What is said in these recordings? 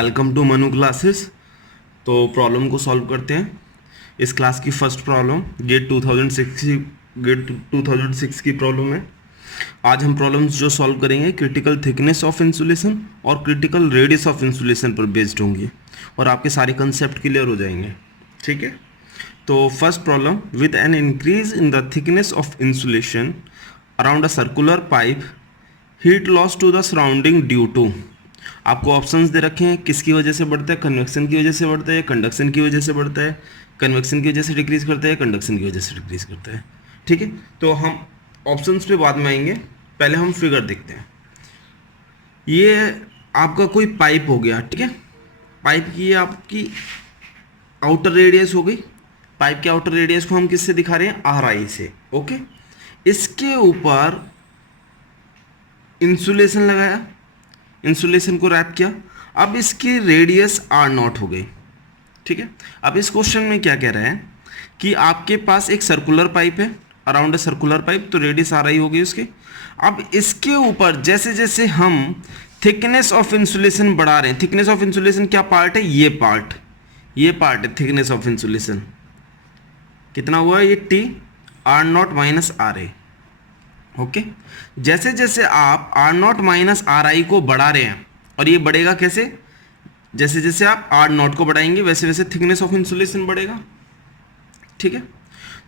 Welcome to Manu classes. तो problem को solve करते हैं। इस क्लास की फर्स्ट प्रॉब्लम गेट 2006 की प्रॉब्लम है। आज हम प्रॉब्लम्स जो सॉल्व करेंगे क्रिटिकल थिकनेस ऑफ इंसुलेशन और क्रिटिकल रेडियस ऑफ इंसुलेशन पर बेस्ड होंगी और आपके सारे कंसेप्ट क्लियर हो जाएंगे। ठीक है, तो first problem, with an increase in the thickness of insulation around a circular pipe, heat loss to the surrounding due to. आपको ऑप्शंस दे रखे हैं, किसकी वजह से बढ़ता है, कन्वेक्शन की वजह से बढ़ता है, कंडक्शन की वजह से बढ़ता है, कन्वेक्शन की वजह से डिक्रीज करता है, कंडक्शन की वजह से डिक्रीज करता है। ठीक है, तो हम ऑप्शंस पे बाद में आएंगे, पहले हम फिगर देखते हैं। ये आपका कोई पाइप हो गया, ठीक है, पाइप की आपकी आउटर रेडियस हो गई। पाइप के आउटर रेडियस को हम किससे दिखा रहे हैं, RI से। ओके, इसके ऊपर इंसुलेशन लगाया, इंसुलेशन को रैप किया। अब इसकी रेडियस R0 हो गई। ठीक है, अब इस क्वेश्चन में क्या कह रहा है कि आपके पास एक सर्कुलर पाइप है, अराउंड अ सर्कुलर पाइप, तो रेडियस RI हो गई उसकी। अब इसके ऊपर जैसे जैसे हम थिकनेस ऑफ इंसुलेशन बढ़ा रहे हैं, थिकनेस ऑफ इंसुलेशन क्या पार्ट है, ये पार्ट है थिकनेस ऑफ इंसुलेशन। कितना हुआ ये T R0 minus RA। Okay, जैसे जैसे आप R0 माइनस RI को बढ़ा रहे हैं, और ये बढ़ेगा कैसे, जैसे जैसे आप R0 को बढ़ाएंगे वैसे वैसे थिकनेस ऑफ इंसुलेशन बढ़ेगा। ठीक है,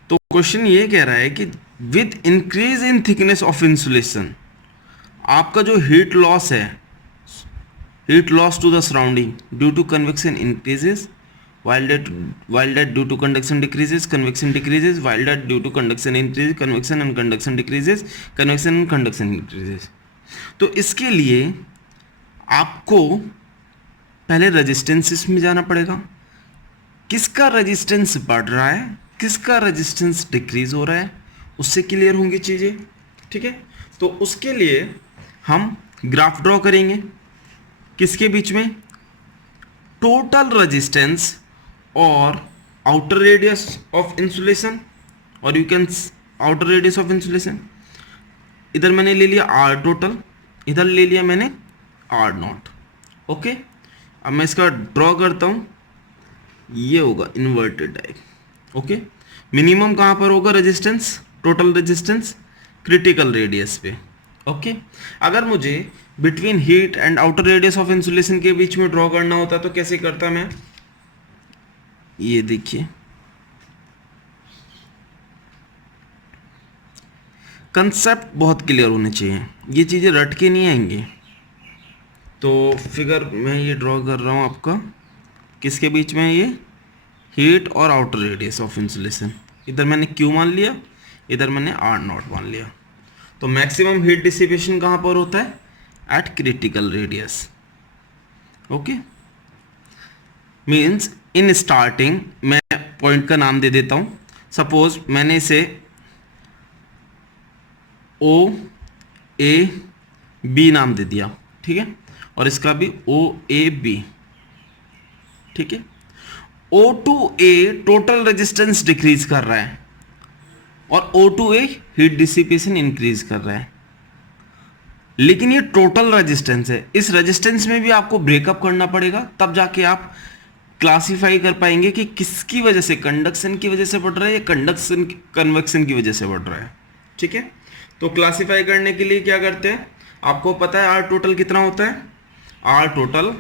तो क्वेश्चन ये कह रहा है कि with increase in thickness of insulation आपका जो हीट लॉस है, heat loss to the surrounding due to convection increases, while that due to conduction decreases, convection decreases, while that due to conduction increases, convection and conduction decreases, convection and conduction increases। तो इसके लिए आपको पहले resistance में जाना पड़ेगा, किसका resistance बढ़ रहा है, किसका रेजिस्टेंस डिक्रीज हो रहा है, उससे क्लियर होंगी चीज़ें। ठीक है, तो उसके लिए हम ग्राफ ड्रॉ करेंगे, किसके बीच में, टोटल रेजिस्टेंस और आउटर रेडियस ऑफ इंसुलेशन, और you can outer radius of insulation. इधर मैंने ले लिया R टोटल, इधर ले लिया मैंने R0। ओके, अब मैं इसका ड्रॉ करता हूँ, ये होगा इन्वर्टेड टाइप। ओके, मिनिमम कहाँ पर होगा resistance, total resistance critical radius पे। ओके, अगर मुझे between heat and outer radius of insulation के बीच में ड्रॉ करना होता तो कैसे करता मैं, ये देखिए, कंसेप्ट बहुत क्लियर होने चाहिए, ये चीज़ें रट के नहीं आएंगी। तो फिगर मैं ये ड्रॉ कर रहा हूँ आपका, किसके बीच में है ये, हीट और आउटर रेडियस ऑफ इंसुलेशन। इधर मैंने Q मान लिया, इधर मैंने R0 मान लिया। तो मैक्सिमम हीट डिसिपेशन कहाँ पर होता है, eight critical radius. Okay, means in starting मैं पॉइंट का नाम दे देता हूँ, सपोज मैंने इसे OAB नाम दे दिया। ठीक है, और इसका भी OAB। ठीक है, O2A टोटल रेजिस्टेंस डिक्रीज कर रहा है और O2A हीट डिसिपेशन इंक्रीज कर रहा है, लेकिन ये टोटल रेजिस्टेंस है। इस रेजिस्टेंस में भी आपको ब्रेकअप करना पड़ेगा, तब जाके आप क्लासिफाई कर पाएंगे कि किसकी वजह से, कंडक्शन की वजह से बढ़ रहा है या कंडक्शन कन्वेक्शन की वजह से बढ़ रहा है। ठीक है, तो क्लासिफाई करने के लिए क्या करते हैं, आपको पता है R टोटल कितना होता है, R टोटल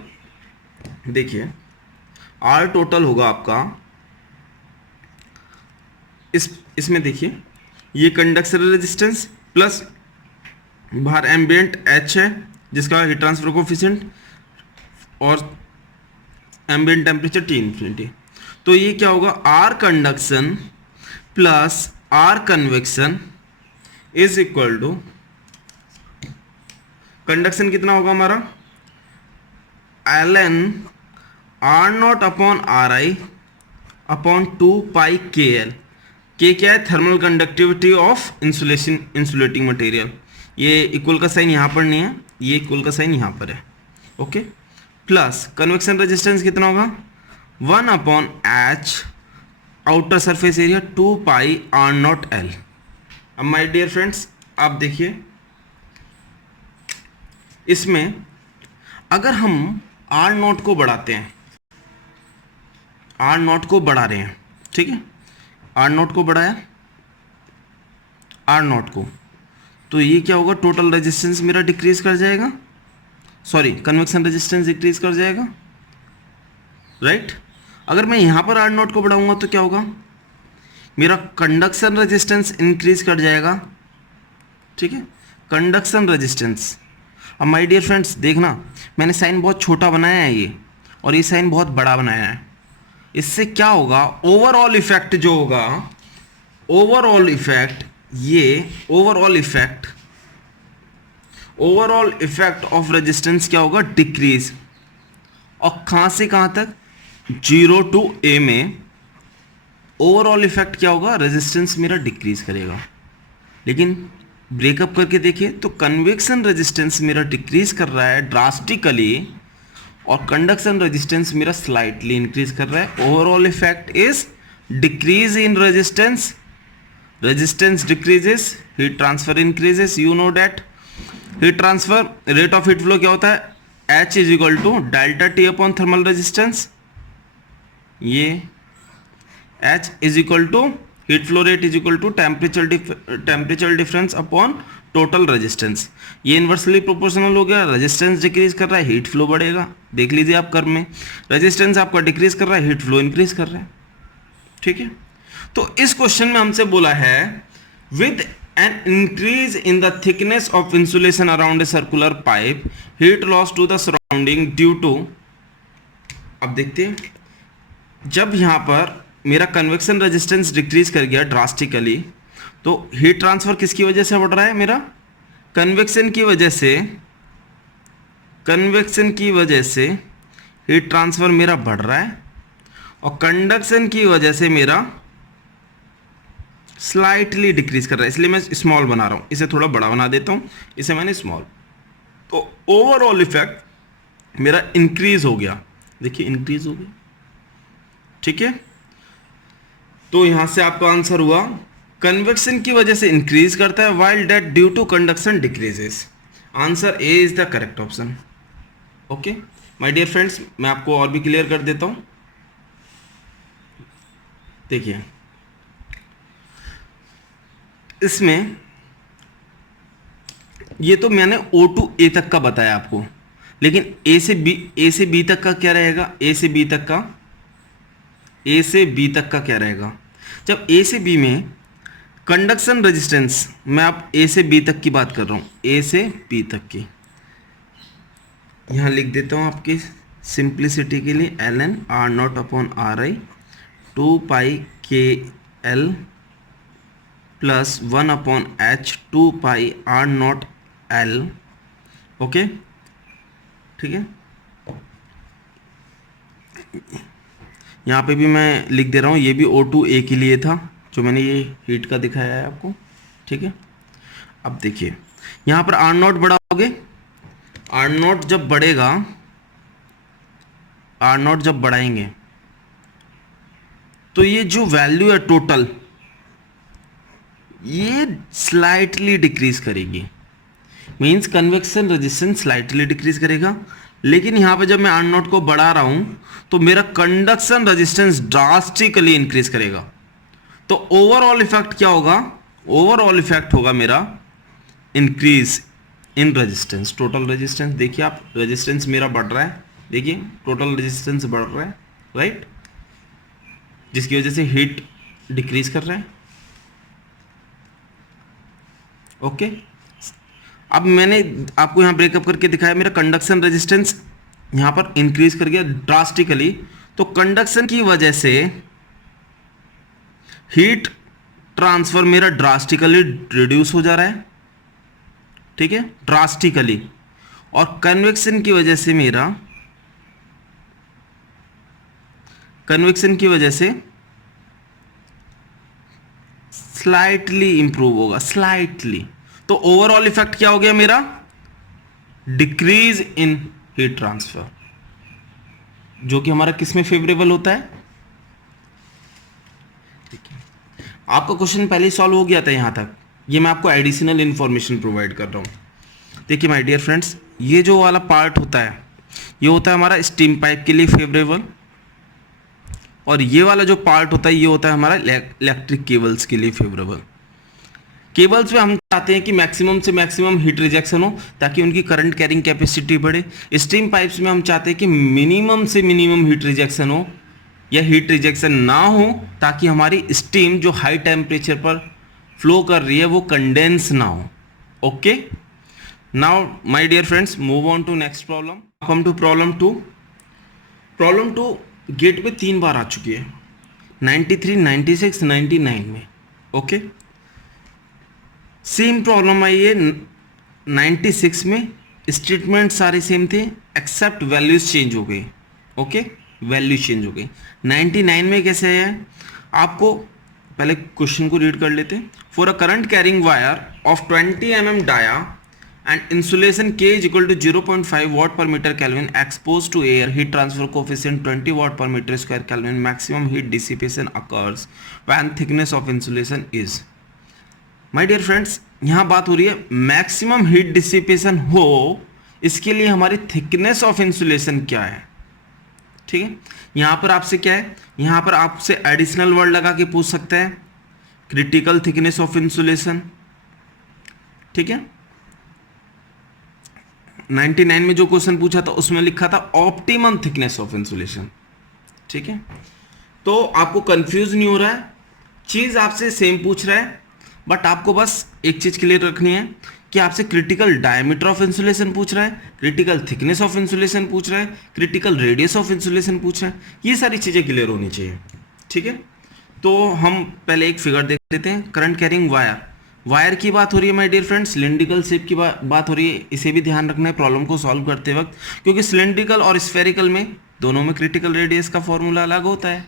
देखिए, R टोटल होगा आपका, इसमें देखिए, ये कंडक्शन रेजिस्टेंस प्लस बाहर एम्बिएंट H है जिसका हीट ट्रांसफर कोफिशिएंट, और एम्बिएंट टेम्परेचर T इन्फिनिटी। तो ये क्या होगा, R conduction plus R convection is equal to, conduction कितना होगा हमारा, ln R0 upon RI upon 2 pi KL। K क्या है, thermal conductivity of insulation, insulating material. ये इक्वल का साइन यहाँ पर नहीं है, ये इक्वल का साइन यहाँ पर है। ओके, प्लस कन्वेक्शन रेजिस्टेंस कितना होगा, 1 upon H outer surface area 2 पाई R0 L। अब माय डियर फ्रेंड्स आप देखिए, इसमें अगर हम आर नॉट को बढ़ाते हैं, आर नॉट को बढ़ा रहे हैं, ठीक है, आर नॉट को बढ़ाया, आर नॉट को, तो ये क्या होगा, टोटल रेजिस्टेंस मेरा डिक्रीज कर जाएगा, सॉरी कन्वेक्शन रेजिस्टेंस डिक्रीज कर जाएगा, राइट। अगर मैं यहाँ पर आर नॉट को बढ़ाऊंगा तो क्या होगा, मेरा कंडक्शन रेजिस्टेंस इंक्रीज कर जाएगा, ठीक है, कंडक्शन रेजिस्टेंस। अब माय डियर फ्रेंड्स देखना, मैंने साइन बहुत छोटा बनाया है ये, और ये साइन बहुत बड़ा बनाया है। इससे क्या होगा, ओवरऑल इफेक्ट जो होगा, ओवरऑल इफेक्ट, ये ओवरऑल इफेक्ट ऑफ रेजिस्टेंस क्या होगा, डिक्रीज। और कहां से कहां तक, 0 to a में ओवरऑल इफेक्ट क्या होगा, रेजिस्टेंस मेरा डिक्रीज करेगा। लेकिन ब्रेकअप करके देखिए तो कन्वेक्शन रेजिस्टेंस मेरा डिक्रीज कर रहा है ड्रास्टिकली, और कंडक्शन रेजिस्टेंस मेरा स्लाइटली इंक्रीज कर रहा है। Overall effect is decrease in resistance, resistance decreases, heat transfer increases. You know that heat transfer rate of heat flow क्या होता है, H is equal to delta T upon thermal resistance, ये H is equal to heat flow rate is equal to temperature difference upon total resistance. ये inversely proportional हो गया, resistance decrease कर रहा है, हीट फ्लो बढ़ेगा। देख लीजिए आप कर्व में, रेजिस्टेंस आपका डिक्रीज कर रहा है, हीट फ्लो इंक्रीज कर रहा है, ठीक है। तो इस क्वेश्चन में हमसे बोला है with an increase in the thickness of insulation around a circular pipe, heat loss to the surrounding due to. अब देखते हैं, जब यहां पर मेरा कन्वेक्शन रेजिस्टेंस डिक्रीज कर गया ड्रास्टिकली, तो हीट ट्रांसफर किसकी वजह से बढ़ रहा है, मेरा कन्वेक्शन की वजह से, कन्वेक्शन की वजह से हीट ट्रांसफर मेरा बढ़ रहा है, और कंडक्शन की वजह से मेरा स्लाइटली डिक्रीज कर रहा है। इसलिए मैं स्मॉल बना रहा हूं, इसे थोड़ा बड़ा बना देता हूं, इसे मैंने स्मॉल। तो ओवरऑल इफेक्ट मेरा इंक्रीज हो गया, देखिए इंक्रीज हो गया, ठीक है। तो यहां से आपका आंसर हुआ कन्वेक्शन की वजह से इंक्रीज करता है, while that due to conduction decreases. Answer A is the correct option. Okay my dear friends, मैं आपको और भी क्लियर कर देता हूं। देखिए इसमें ये तो मैंने O to A तक का बताया आपको, लेकिन A से B तक का क्या रहेगा, A से B तक का क्या रहेगा। जब A से B में कंडक्शन रेजिस्टेंस, मैं आप A से B तक की बात कर रहा हूँ, A से B तक की, यहाँ लिख देता हूँ आपकी सिंप्लिसिटी के लिए, ln R not upon RI 2 pi KL plus 1 upon H 2 pi R not L। Okay ठीक है, यहाँ पे भी मैं लिख दे रहा हूँ, ये भी O2A के लिए था जो मैंने ये हीट का दिखाया है आपको, ठीक है। अब देखिए यहाँ पर R नॉट बढ़ाओगे, R नॉट जब बढ़ेगा, R नॉट जब बढ़ाएंगे तो ये जो वैल्यू है टोटल, ये स्लाइटली डिक्रीज करेगी, means convection resistance slightly decrease करेगा। लेकिन यहां पे जब मैं आर नॉट को बढ़ा रहा हूं तो मेरा कंडक्शन रेजिस्टेंस ड्रास्टिकली इंक्रीज करेगा। तो ओवरऑल इफेक्ट क्या होगा, ओवरऑल इफेक्ट होगा मेरा increase in resistance, total resistance. देखिए आप, रेजिस्टेंस मेरा बढ़ रहा है, देखिए टोटल रेजिस्टेंस बढ़ रहा है, राइट, जिसकी वजह से हीट डिक्रीज कर रहा है। ओके अब मैंने आपको यहां ब्रेकअप करके दिखाया, मेरा कंडक्शन रेजिस्टेंस यहां पर इंक्रीज कर गया ड्रास्टिकली। तो कंडक्शन की वजह से हीट ट्रांसफर मेरा ड्रास्टिकली रिड्यूस हो जा रहा है, ठीक है, ड्रास्टिकली। और कन्वेक्शन की वजह से मेरा, कन्वेक्शन की वजह से स्लाइटली इंप्रूव होगा, स्लाइटली। तो ओवरऑल इफेक्ट क्या हो गया मेरा, डिक्रीज इन हीट ट्रांसफर, जो कि हमारा किस में फेवरेबल होता है। ठीक है, आपका क्वेश्चन पहले ही सॉल्व हो गया था यहां तक, ये मैं आपको एडिशनल इंफॉर्मेशन प्रोवाइड कर रहा हूं। देखिए माय डियर फ्रेंड्स, ये जो वाला पार्ट होता है, ये होता है हमारा स्टीम पाइप के लिए फेवरेबल, और ये वाला जो पार्ट होता है ये होता है हमारा इलेक्ट्रिक केबल्स के लिए फेवरेबल। केबल्स में हम चाहते हैं कि मैक्सिमम से मैक्सिमम हीट रिजेक्शन हो ताकि उनकी करंट कैरिंग कैपेसिटी बढ़े। स्टीम पाइप्स में हम चाहते हैं कि मिनिमम से मिनिमम हीट रिजेक्शन हो या हीट रिजेक्शन ना हो ताकि हमारी स्टीम जो हाई टेम्परेचर पर फ्लो कर रही है वो कंडेंस ना हो। Okay, now my dear friends, move on to next problem. Come to problem 2। Problem 2 GATE पे 3 बार आ चुकी है, 93, 96, 99 में। ओके, सेम प्रॉब्लम आई है 96 में, स्टेटमेंट सारे सेम थे एक्सेप्ट वैल्यूज चेंज हो गई। ओके, वैल्यू चेंज हो गई। 99 में कैसे है, आपको पहले क्वेश्चन को रीड कर लेते हैं। For a current carrying wire of 20 mm dia and insulation K is equal to 0.5 watt per meter Kelvin exposed to air, heat transfer coefficient 20 watt per meter square Kelvin, maximum heat dissipation occurs when thickness of insulation is। My dear friends, यहाँ बात हो रही है maximum heat dissipation हो, इसके लिए हमारी thickness of insulation क्या है। ठीक है, यहाँ पर आपसे क्या है, यहाँ पर आपसे एडिशनल वर्ड लगा के पूछ सकते हैं क्रिटिकल थिकनेस ऑफ इंसुलेशन। ठीक है, 99 में जो क्वेश्चन पूछा था उसमें लिखा था ऑप्टिमम थिकनेस ऑफ इंसुलेशन। ठीक है, तो आपको कंफ्यूज नहीं हो रहा है, चीज आपसे सेम पूछ रहा है, बट आपको बस एक चीज क्लियर रखनी है कि आपसे क्रिटिकल डायमीटर ऑफ इंसुलेशन पूछ रहा है, क्रिटिकल थिकनेस ऑफ इंसुलेशन पूछ रहा है, क्रिटिकल रेडियस ऑफ इंसुलेशन पूछ रहा है, ये सारी चीजें क्लियर होनी चाहिए। ठीक है, तो हम पहले एक फिगर देख लेते हैं। करंट कैरिंग वायर की बात हो रही है my dear friends, cylindrical shape की बात हो रही है, इसे भी ध्यान रखना है प्रॉब्लम को सॉल्व करते वक्त, क्योंकि सिलेंड्रिकल और स्फेरिकल में दोनों में क्रिटिकल रेडियस का फॉर्मूला अलग होता है,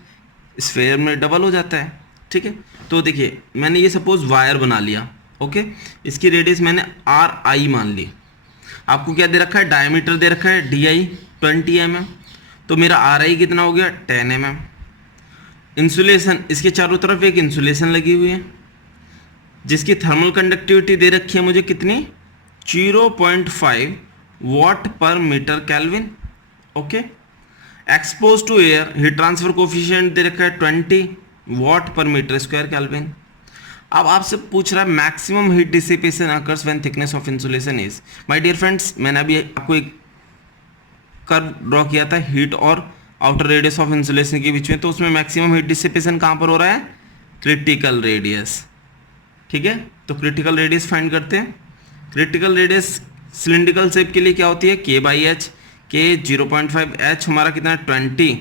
स्फेयर में डबल हो जाता है। ठीक है, तो देखिए मैंने ये सपोज वायर बना लिया। ओके, इसकी रेडियस मैंने आर आई मान ली। आपको क्या दे रखा है, डायमीटर दे रखा है डी आई 20 mm, तो मेरा आर आई कितना हो गया 10 mm। इंसुलेशन, इसके चारों तरफ एक इंसुलेशन लगी हुई है जिसकी थर्मल कंडक्टिविटी दे रखी है मुझे कितनी 0.5 वाट पर metre kelvin. Okay, expose to air, heat transfer coefficient दे रखा है 20 वाट पर मीटर स्क्वायर केल्विन। अब आपसे पूछ रहा है maximum heat dissipation occurs when thickness of insulation is. My dear friends, मैंने अभी आपको एक कर्व ड्रॉ किया था हीट और आउटर रेडियस ऑफ इंसुलेशन के बीच में, तो उसमें मैक्सिमम हीट डिसिपेशन कहाँ पर हो रहा है, क्रिटिकल रेडियस। ठीक है, तो क्रिटिकल रेडियस फाइंड करते हैं। क्रिटिकल रेडियस सिलिंड्रिकल शेप के लिए क्या होती है, K by H. K 0.5, H हमारा कितना है 20,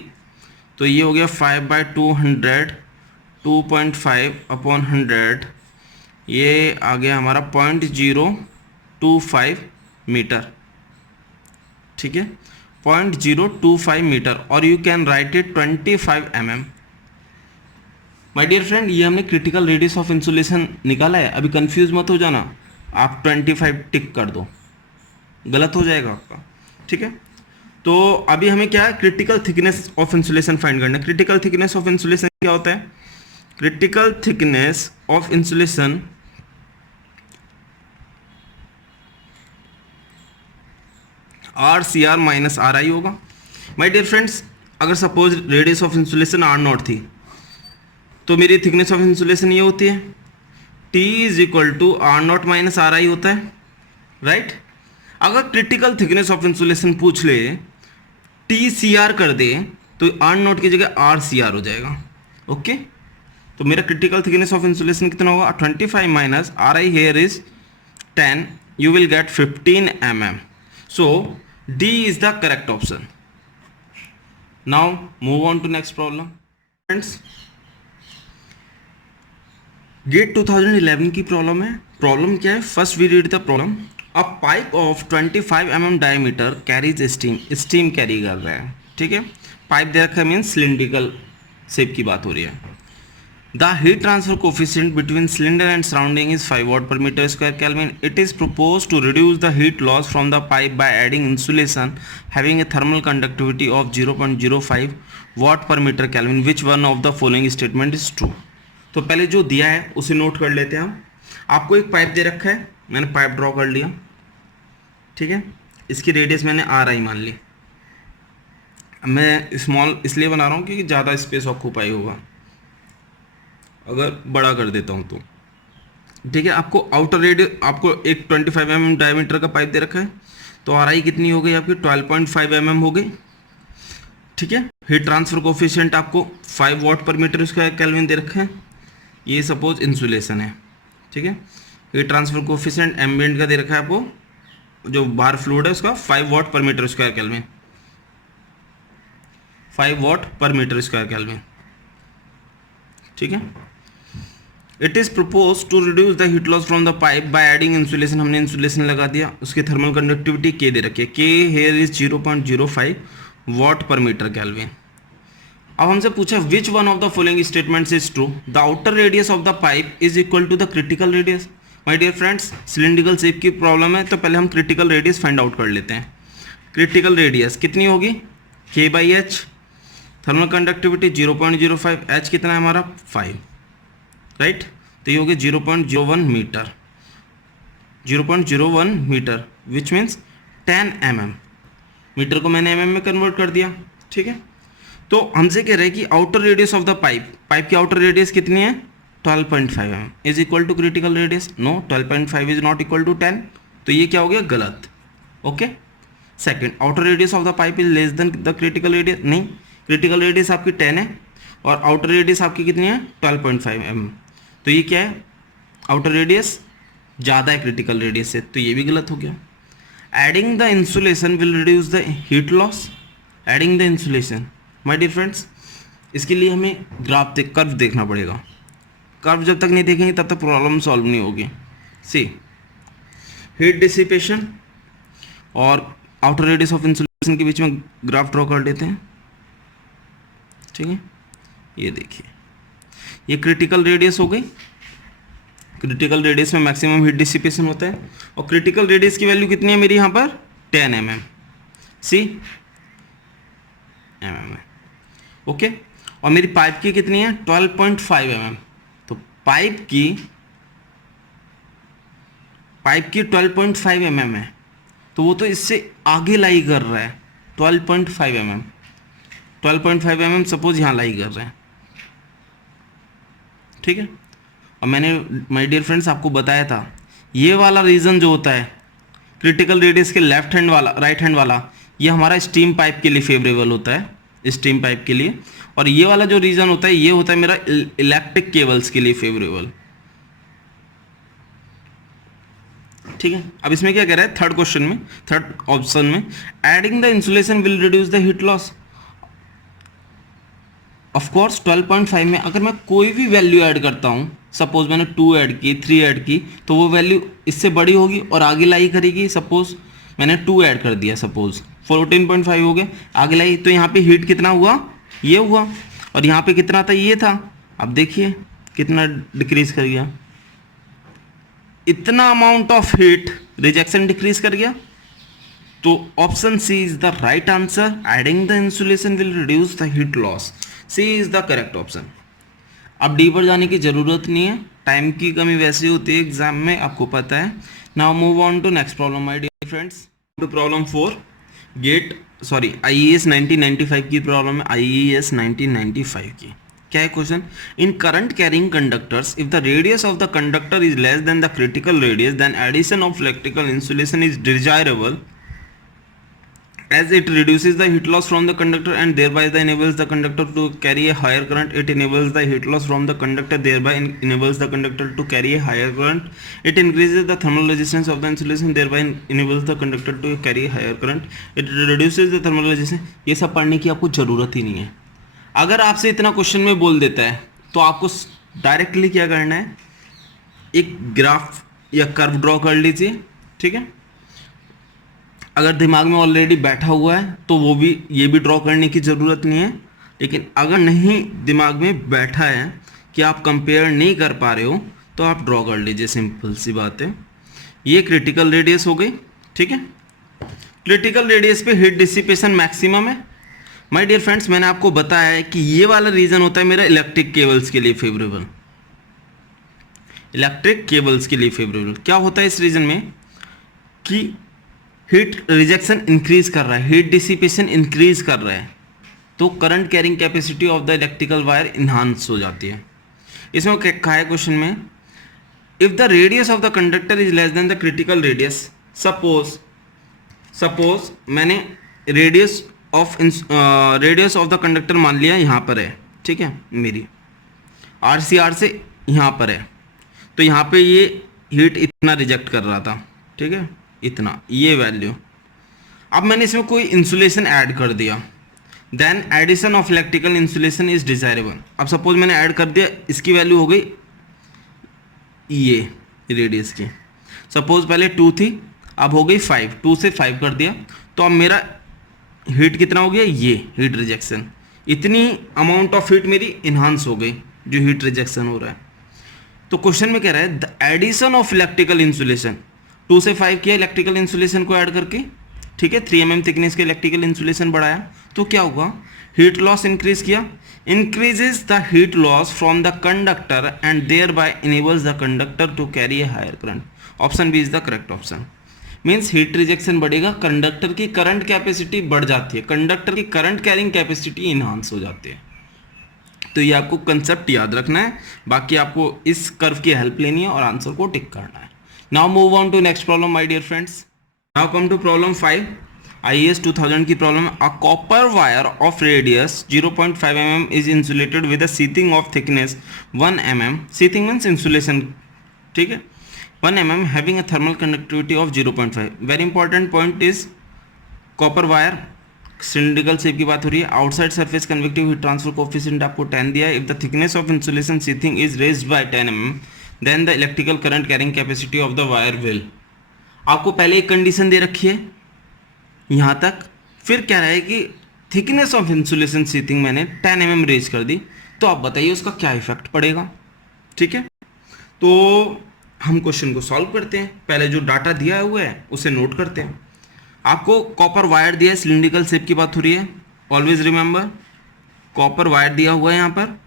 तो ये हो गया 5/200, 2.5 अपॉन 100, ये आ गया हमारा 0.025 मीटर। ठीक है, 0.025 मीटर, और you can write it 25 mm। My dear friend, ये हमने क्रिटिकल रेडियस ऑफ इंसुलेशन निकाला है, अभी कंफ्यूज मत हो जाना, आप 25 टिक कर दो, गलत हो जाएगा आपका। ठीक है, तो अभी हमें क्या है, critical thickness of insulation find करना है। क्रिटिकल थिकनेस ऑफ इंसुलेशन क्या होता है, critical thickness of insulation RCR minus RI होगा। माय डियर फ्रेंड्स, अगर suppose radius of insulation R0 थी तो मेरी थिकनेस ऑफ इंसुलेशन ये होती है T is equal to R0 minus RI होता है, राइट। अगर क्रिटिकल थिकनेस ऑफ इंसुलेशन पूछ ले, TCR कर दे, तो R0 की जगह RCR हो जाएगा। ओके, तो मेरा क्रिटिकल थिकनेस ऑफ इंसुलेशन कितना होगा 25 minus RI here is 10, you will get 15 mm। So D is the correct option. Now move on to next problem. Friends, GATE 2011 की प्रॉब्लम है। प्रॉब्लम क्या है, first we read the problem. A pipe of 25 mm diameter carries steam carry कर रहा है। ठीक है, पाइप दे रखा है, मीन्स सिलिंड्रिकल शेप की बात हो रही है। The heat transfer coefficient between cylinder and surrounding is 5 watt पर metre square kelvin. It is propose to reduce the heat loss from the pipe by adding insulation having a thermal conductivity of 0.05 watt पर metre kelvin. Which one of the following statement is true. तो पहले जो दिया है उसे note कर लेते हैं हम। आपको एक पाइप दे रखा है, मैंने पाइप ड्रॉ कर लिया। ठीक है, इसकी रेडियस मैंने RI मान ली। मैं स्मॉल इसलिए बना रहा हूँ क्योंकि ज़्यादा स्पेस ऑक्यूपाई होगा अगर बड़ा कर देता हूँ तो। ठीक है, आपको आउटर रेडियस, आपको एक 25 mm डायमीटर का पाइप दे रखा है, तो आर आई कितनी हो गई आपकी 12.5 mm हो गई। ठीक है, हीट ट्रांसफर कोफिशिएंट आपको 5 वाट पर मीटर स्क्वायर केल्विन दे रखा है। ये सपोज इंसुलेशन है। ठीक है, हीट ट्रांसफर कोफिशिएंट एम्बिएंट का दे रखा है आपको, जो बाहर फ्लूइड है उसका 5 वाट पर मीटर स्क्वायर केल्विन, 5 वाट पर मीटर स्क्वायर केल्विन। ठीक है, it is propose to reduce the heat loss from the pipe by adding insulation. हमने इंसुलेशन लगा दिया, उसकी थर्मल कंडक्टिविटी के दे रखी है, के हेयर इज 0.05 वाट पर मीटर केल्विन। अब हमसे पूछा which one of the following statements is true, the outer radius of the pipe is equal to the critical radius. My dear friends, cylindrical shape की problem है तो पहले हम critical radius find out कर लेते हैं। क्रिटिकल रेडियस कितनी होगी, के by H, thermal conductivity 0.05, H कितना है हमारा 5, राइट। तो ये हो गया 0.01 metre, 0.01 metre which means 10 mm। Metre को मैंने mm में कन्वर्ट कर दिया। ठीक है, तो हमसे कह रहे हैं कि outer radius of the pipe की आउटर रेडियस कितनी है 12.5 mm is equal to critical radius. No, 12.5 is not equal to 10, तो ये क्या हो गया गलत। Okay, second, outer radius of the pipe is less than the critical radius. नहीं, क्रिटिकल रेडियस आपकी 10 है और आउटर रेडियस आपकी कितनी है 12.5 mm, तो ये क्या है आउटर रेडियस ज़्यादा है क्रिटिकल रेडियस से, तो ये भी गलत हो गया। Adding the insulation will reduce the heat loss. Adding the insulation, my dear friends, इसके लिए हमें ग्राफ कर्व देखना पड़ेगा। कर्व जब तक नहीं देखेंगे तब तक प्रॉब्लम सॉल्व नहीं होगी। सी, हीट डिसिपेशन और आउटर रेडियस ऑफ इंसुलेशन के बीच में ग्राफ ड्रॉ कर लेते हैं। ठीक है, ये देखिए, ये क्रिटिकल रेडियस हो गई। क्रिटिकल रेडियस में मैक्सिमम हीट डिसिपेशन होता है और क्रिटिकल रेडियस की वैल्यू कितनी है मेरी यहाँ पर 10 mm। सी, mm है। ओके, और मेरी पाइप की कितनी है 12.5 mm, तो पाइप की 12.5 mm है, तो वो तो इससे आगे लाई कर रहा है 12.5 mm। 12.5 mm सपोज यहाँ लाई कर रहे हैं। ठीक है, और मैंने माय डियर फ्रेंड्स आपको बताया था ये वाला रीजन जो होता है क्रिटिकल रेडियस के लेफ्ट हैंड वाला, राइट हैंड वाला, ये हमारा स्टीम पाइप के लिए फेवरेबल होता है, स्टीम पाइप के लिए। और ये वाला जो रीजन होता है ये होता है मेरा इलेक्ट्रिक केबल्स के लिए फेवरेबल। ठीक है, अब इसमें क्या कह रहा है थर्ड क्वेश्चन में, थर्ड ऑप्शन में, adding the insulation will reduce the heat loss. Of course 12.5 में अगर मैं कोई भी वैल्यू ऐड करता हूँ, सपोज मैंने 2 ऐड की, 3 ऐड की, तो वो वैल्यू इससे बड़ी होगी और आगे लाई करेगी। सपोज मैंने 2 ऐड कर दिया, सपोज 14.5 हो गया, आगे लाई, तो यहाँ पे हीट कितना हुआ, ये हुआ, और यहाँ पे कितना था, ये था। अब देखिए कितना डिक्रीज कर गया, इतना amount of heat rejection decrease कर गया। तो option C is the right answer, adding the insulation will reduce the heat loss. C is the correct option. अब डी पर जाने की जरूरत नहीं है, टाइम की कमी वैसे होती है एग्जाम में, आपको पता है। Now move on to next problem my dear friends, to problem 4 IES 1995 की प्रॉब्लम है, IES 1995 की। क्या है question, in current carrying conductors if the radius of the conductor is less than the critical radius then addition of electrical insulation is desirable as it reduces the heat loss from the conductor and thereby enables the conductor to carry a higher current. It enables the heat loss from the conductor, thereby enables the conductor to carry a higher current. It increases the thermal resistance of the insulation, thereby enables the conductor to carry a higher current. It reduces the thermal resistance. ये सब पढ़ने की आपको ज़रूरत ही नहीं है। अगर आपसे इतना क्वेश्चन में बोल देता है तो आपको डायरेक्टली क्या करना है, एक ग्राफ या कर्व ड्रॉ कर लीजिए। ठीक है, अगर दिमाग में ऑलरेडी बैठा हुआ है तो वो भी, ये भी ड्रॉ करने की ज़रूरत नहीं है। लेकिन अगर नहीं दिमाग में बैठा है कि आप कंपेयर नहीं कर पा रहे हो तो आप ड्रॉ कर लीजिए, सिंपल सी बात है। ये क्रिटिकल रेडियस हो गई। ठीक है, क्रिटिकल रेडियस पे हीट डिसिपेशन मैक्सिमम है। माय डियर फ्रेंड्स, मैंने आपको बताया है कि ये वाला रीजन होता है मेरा इलेक्ट्रिक केबल्स के लिए फेवरेबल। इलेक्ट्रिक केबल्स के लिए फेवरेबल क्या होता है इस रीजन में कि हीट रिजेक्शन इंक्रीज कर रहा है, हीट डिसिपेशन इंक्रीज कर रहा है। तो current carrying capacity of the electrical wire enhance हो जाती है। इसमें कहा है क्वेश्चन में, if the radius of the conductor is less than the critical radius, suppose मैंने रेडियस ऑफ द कंडक्टर मान लिया यहाँ पर है, ठीक है, मेरी आर से यहाँ पर है, तो यहाँ पे ये हीट इतना रिजेक्ट कर रहा था, ठीक है, इतना, ये वैल्यू। अब मैंने इसमें कोई इंसुलेशन ऐड कर दिया, then addition of electrical insulation is desirable. अब सपोज मैंने ऐड कर दिया, इसकी वैल्यू हो गई ये रेडियस की, सपोज पहले 2 थी, अब हो गई 5, 2 से 5 कर दिया, तो अब मेरा हीट कितना हो गया, ये हीट रिजेक्शन, इतनी अमाउंट ऑफ हीट मेरी इन्हांस हो गई जो हीट रिजेक्शन हो रहा है। तो क्वेश्चन में कह रहा है the addition of electrical insulation, 2 से 5 किया इलेक्ट्रिकल इंसुलेशन को ऐड करके, ठीक है, 3 mm थिकनेस के इलेक्ट्रिकल इंसुलेशन बढ़ाया, तो क्या होगा, हीट लॉस इंक्रीज किया, increases the heat loss from the conductor and thereby enables the conductor to carry a higher current. Option B is the correct option. Means heat rejection बढ़ेगा, conductor की current capacity बढ़ जाती है, conductor की current carrying capacity enhance हो जाती है। तो ये आपको कंसेप्ट याद रखना है, बाकी आपको इस कर्व की हेल्प लेनी है और आंसर को टिक करना है। Now move on to next problem my dear friends. Now come to problem 5, IAS 2000 की प्रॉब्लम है। A copper wire of radius 0.5 mm is insulated with a sheathing of thickness 1 mm, sheathing means insulation, ठीक है, 1 mm having a thermal conductivity of 0.5। Very important point is copper wire cylindrical shape की बात हो रही है, outside surface convective heat transfer coefficient आपको 10 दिया है। If the thickness of insulation sheathing is raised by 10 mm then the electrical current carrying capacity of the wire will. आपको पहले एक कंडीशन दे रखी है यहाँ तक, फिर कह रहा है कि थिकनेस ऑफ इंसुलेशन सीथिंग मैंने 10 mm रेज कर दी, तो आप बताइए उसका क्या इफेक्ट पड़ेगा, ठीक है। तो हम क्वेश्चन को सॉल्व करते हैं, पहले जो डाटा दिया हुआ है उसे नोट करते हैं। आपको कॉपर वायर दिया है, सिलिंड्रिकल शेप की बात हो रही है, ऑलवेज रिमेंबर कॉपर वायर दिया हुआ है यहाँ पर,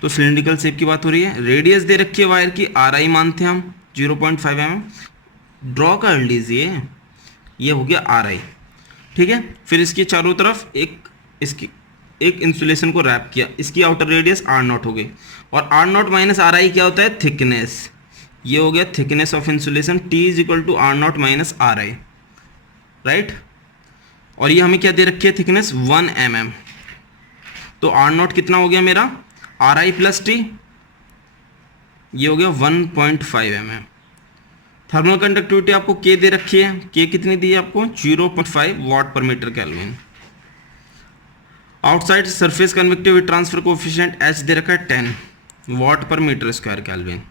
तो सिलिंड्रिकल शेप की बात हो रही है। रेडियस दे रखी है वायर की, RI मानते हैं हम 0.5 mm, ड्रॉ कर लीजिए, ये हो गया RI, ठीक है। फिर इसके चारों तरफ एक इंसुलेशन को रैप किया, इसकी आउटर रेडियस R0 हो गई, और R0 माइनस RI क्या होता है, थिकनेस, ये हो गया thickness of insulation, T is equal to R0 minus RI, right. और ये हमें क्या दे रखी है, थिकनेस 1 mm, तो R0 कितना हो गया मेरा, RI प्लस T, ये हो गया 1.5 mm। थर्मल कंडक्टिविटी आपको K दे रखी है, K कितनी दी है आपको, 0.5 वाट पर metre kelvin. Outside surface convective heat transfer coefficient H दे रखा है 10 वाट पर मीटर स्क्वायर केल्विन।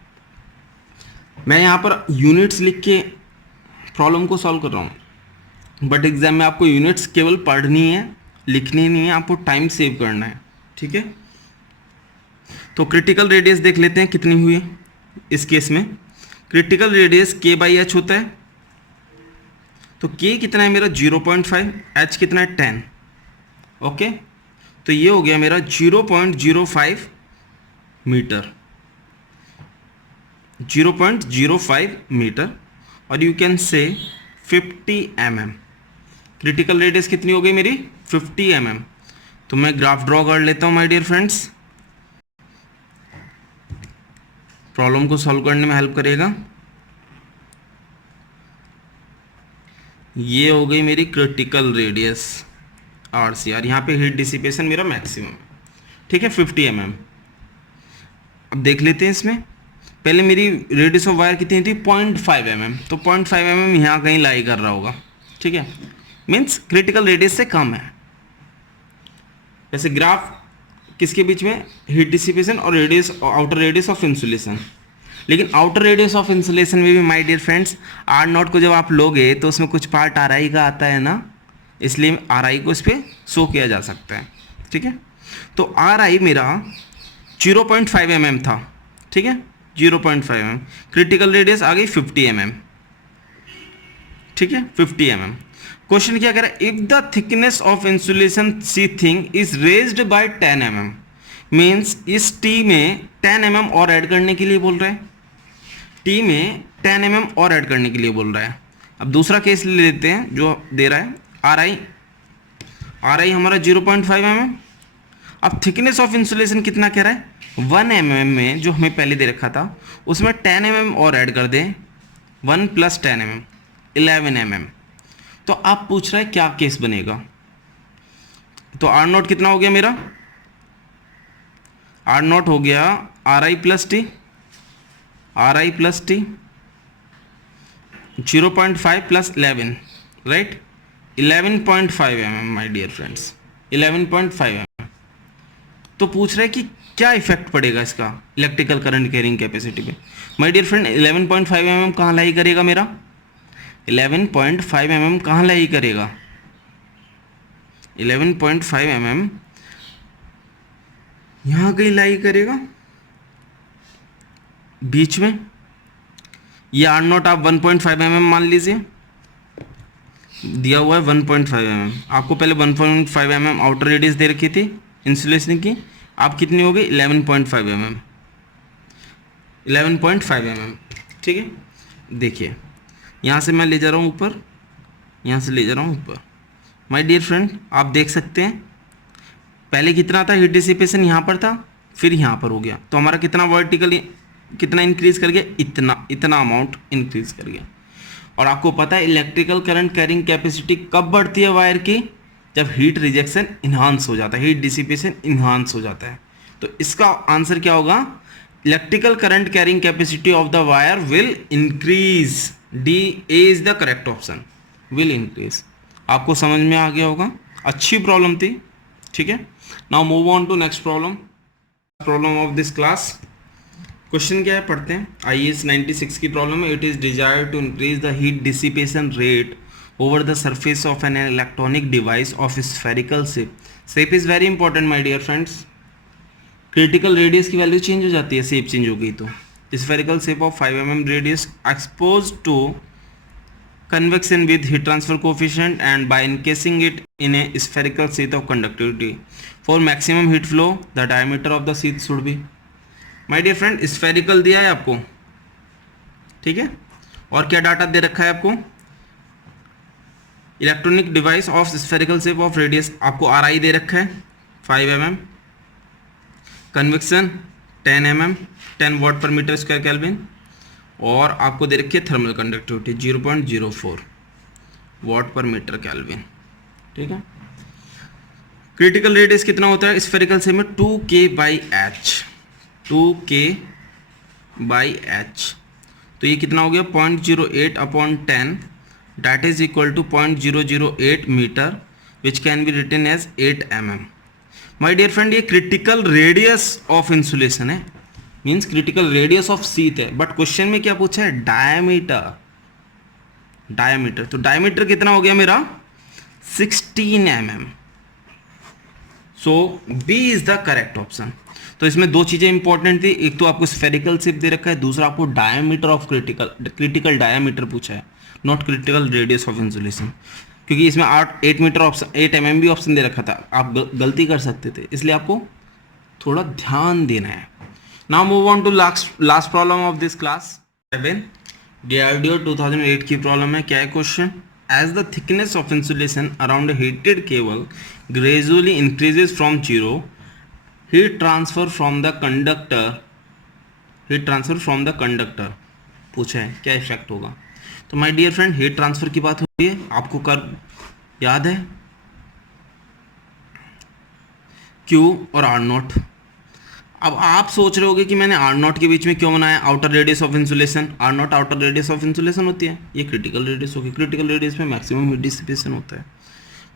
मैं यहाँ पर यूनिट्स लिख के प्रॉब्लम को सॉल्व कर रहा हूँ, बट एग्जाम में आपको यूनिट्स केवल पढ़नी है, लिखनी नहीं है, आपको टाइम सेव करना है, ठीक है। तो क्रिटिकल रेडियस देख लेते हैं कितनी हुई है इस केस में। क्रिटिकल रेडियस K/H होता है, तो K कितना है मेरा 0.5, H कितना है 10, ओके। तो ये हो गया मेरा 0.05 मीटर, 0.05 मीटर, और you can say 50 mm। Critical radius कितनी हो गई मेरी, 50 mm। तो मैं ग्राफ ड्रॉ कर लेता हूं माय डियर फ्रेंड्स, प्रॉब्लम को सॉल्व करने में हेल्प करेगा। ये हो गई मेरी क्रिटिकल रेडियस RCR, यहाँ पे हीट डिसिपेशन मेरा मैक्सिमम, ठीक है, 50 mm। अब देख लेते हैं इसमें, पहले मेरी रेडियस ऑफ वायर कितनी थी, 0.5 mm, तो 0.5 mm यहाँ कहीं लाई कर रहा होगा, ठीक है, मीन्स क्रिटिकल रेडियस से कम है। वैसे ग्राफ किसके बीच में, हीट डिसिपेशन और radius, outer radius of insulation, लेकिन आउटर रेडियस ऑफ इंसुलेशन में भी माय डियर फ्रेंड्स R0 को जब आप लोगे तो उसमें कुछ पार्ट RI का आता है ना, इसलिए RI को इस पर शो किया जा सकता है, ठीक है। तो RI मेरा 0.5 mm था, ठीक है, 0.5 mm, क्रिटिकल रेडियस आ गई 50 mm, ठीक है, 50 mm। क्वेश्चन क्या कह रहा है, if the thickness of insulation sheathing is raised by 10 mm, means इस T में 10 mm और ऐड करने के लिए बोल रहा है, T में 10 mm और ऐड करने के लिए बोल रहा है। अब दूसरा केस ले लेते हैं जो दे रहा है RI हमारा 0.5 mm, अब थिकनेस ऑफ इंसुलेशन कितना कह रहा है, 1 mm में जो हमें पहले दे रखा था उसमें 10 mm और ऐड कर दें, 1 + 10 mm 11 mm। तो आप पूछ रहा है क्या केस बनेगा, तो आर नॉट कितना हो गया मेरा, आर नॉट हो गया RI + T, RI + T 0.5 + 11, right, 11.5 mm my dear friends, 11.5 mm। तो पूछ रहा है कि क्या इफेक्ट पड़ेगा इसका इलेक्ट्रिकल करंट कैरिंग कैपेसिटी पे। माय डियर फ्रेंड 11.5 mm कहाँ लाई करेगा मेरा, 11.5 mm कहाँ लाई करेगा, 11.5 mm यहाँ कहीं लाई करेगा बीच में। ये आर नॉट आप 1.5 mm मान लीजिए, दिया हुआ है 1.5 mm, आपको पहले 1.5 mm आउटर रेडियस दे रखी थी इंसुलेशन की, आप कितनी हो गई 11.5 mm, 11.5 mm, ठीक है। देखिए यहाँ से मैं ले जा रहा हूँ ऊपर, यहाँ से ले जा रहा हूँ ऊपर। माय डियर फ्रेंड आप देख सकते हैं पहले कितना था हीट डिसिपेशन, यहाँ पर था फिर यहाँ पर हो गया, तो हमारा कितना वर्टिकली कितना इंक्रीज कर गया, इतना अमाउंट इंक्रीज कर गया। और आपको पता है इलेक्ट्रिकल करंट कैरिंग कैपेसिटी कब बढ़ती है वायर की, जब हीट रिजेक्शन इन्हांस हो जाता है, हीट डिसिपेशन इन्हांस हो जाता है। तो इसका आंसर क्या होगा, electrical current carrying capacity of the wire will increase, D A is the correct option, will increase. आपको समझ में आ गया होगा, अच्छी प्रॉब्लम थी, ठीक है। Now move on to next problem of this class. Question क्या है पढ़ते हैं, IAS 96 की प्रॉब्लम है। It is desired to increase the heat dissipation rate over the surface of an electronic device of spherical shape. Shape is very important my dear friends, critical radius की value change हो जाती है, shape change हो गई तो। Spherical shape of 5 mm radius expose to convection with heat transfer coefficient and by encasing it in a spherical sheath of conductivity. For maximum heat flow, the diameter of the sheath should be, my dear friend, spherical दिया है आपको, ठीक है। और क्या data दे रखा है आपको, electronic device of spherical shape of radius, आपको RI दे रखा है 5 mm, कन्वेक्शन 10 mm 10 वाट पर मीटर स्क्वायर केल्विन, और आपको दे रखी है थर्मल कंडक्टिविटी 0.04 वाट पर मीटर केल्विन, ठीक है। क्रिटिकल रेडियस कितना होता है स्फेरिकल शेप में, 2K/h, 2K/h। तो ये कितना हो गया 0.08/10, that is equal to 0.008 meter, which can be written as 8 mm। My dear friend ये क्रिटिकल रेडियस ऑफ इंसुलेशन है, means critical radius of sheath है, बट क्वेश्चन में क्या पूछा है, डायमीटर। तो डायमीटर कितना हो गया मेरा 16 mm, so B is the correct option. तो इसमें दो चीजें इंपॉर्टेंट थी, एक तो आपको स्फेरिकल शेप दे रखा है, दूसरा आपको डायमीटर ऑफ क्रिटिकल डायमीटर पूछा है, not critical radius of insulation, क्योंकि इसमें 8 मीटर ऑप्शन 8 mm भी ऑप्शन दे रखा था, आप गलती कर सकते थे, इसलिए आपको थोड़ा ध्यान देना है। Now move on to last problem of this class 7, DRDO 2008 की प्रॉब्लम है। क्या है question, as the thickness of insulation around a heated cable gradually increases from 0, heat transfer from the conductor पूछा है क्या इफेक्ट होगा। तो my dear friend heat transfer की बात हो रही है, आपको कर याद है Q और R0। अब आप सोच रहे होगे कि मैंने R0 के बीच में क्यों बनाया, outer radius of insulation, R0 outer radius of insulation होती है, ये क्रिटिकल रेडियस होगी, क्रिटिकल रेडियस में मैक्सिमम हीट डिसिपेशन होता है।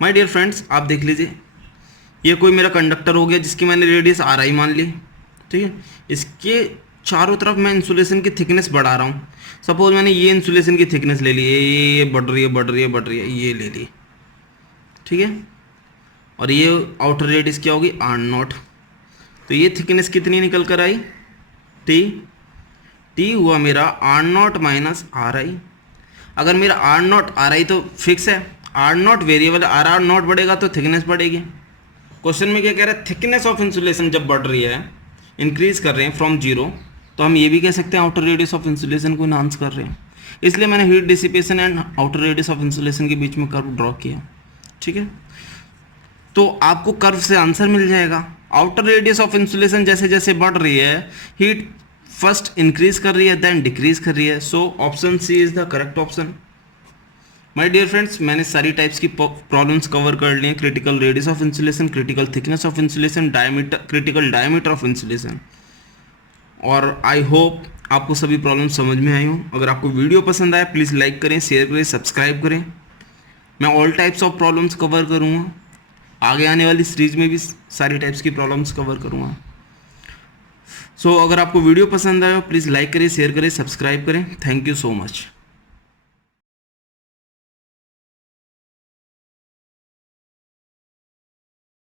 माय डियर फ्रेंड्स आप देख लीजिए, ये कोई मेरा कंडक्टर हो गया जिसकी मैंने रेडियस RI मान ली, ठीक है। इसके चारों तरफ मैं इंसुलेशन की थिकनेस बढ़ा रहा हूँ। सपोज मैंने ये इंसुलेशन की थिकनेस ले ली, ये बढ़ रही है, ये ले ली, ठीक है। और ये आउटर रेडियस क्या होगी R0, तो ये थिकनेस कितनी निकल कर आई T हुआ मेरा R0 माइनस RI। अगर मेरा R0 RI तो फिक्स है, R0 वेरिएबल, R0 बढ़ेगा तो थिकनेस बढ़ेगी। क्वेश्चन में क्या कह रहा है, थिकनेस ऑफ इंसुलेशन जब बढ़ रही है, इंक्रीज कर रहे हैं फ्रॉम 0, तो हम ये भी कह सकते हैं आउटर रेडियस ऑफ इंसुलेशन को इनहांस कर रहे हैं। इसलिए मैंने heat dissipation and outer radius of insulation के बीच में कर्व ड्रॉ किया, ठीक है। तो आपको कर्व से आंसर मिल जाएगा, आउटर रेडियस ऑफ इंसुलेशन जैसे जैसे बढ़ रही है, हीट फर्स्ट इंक्रीज कर रही है देन डिक्रीज कर रही है। So option C is the correct option. My dear friends, मैंने सारी टाइप्स की प्रॉब्लम्स कवर कर ली हैं, critical radius of insulation, critical thickness of insulation, diameter, critical diameter of insulation, और आई होप आपको सभी प्रॉब्लम समझ में आई हो। अगर आपको वीडियो पसंद आए प्लीज़ लाइक करें, शेयर करें, सब्सक्राइब करें। मैं all types of problems cover करूँगा, आगे आने वाली सीरीज में भी सारी टाइप्स की प्रॉब्लम्स कवर करूँगा। सो अगर आपको वीडियो पसंद आए प्लीज़ लाइक करें, शेयर करें, सब्सक्राइब करें। Thank you so much.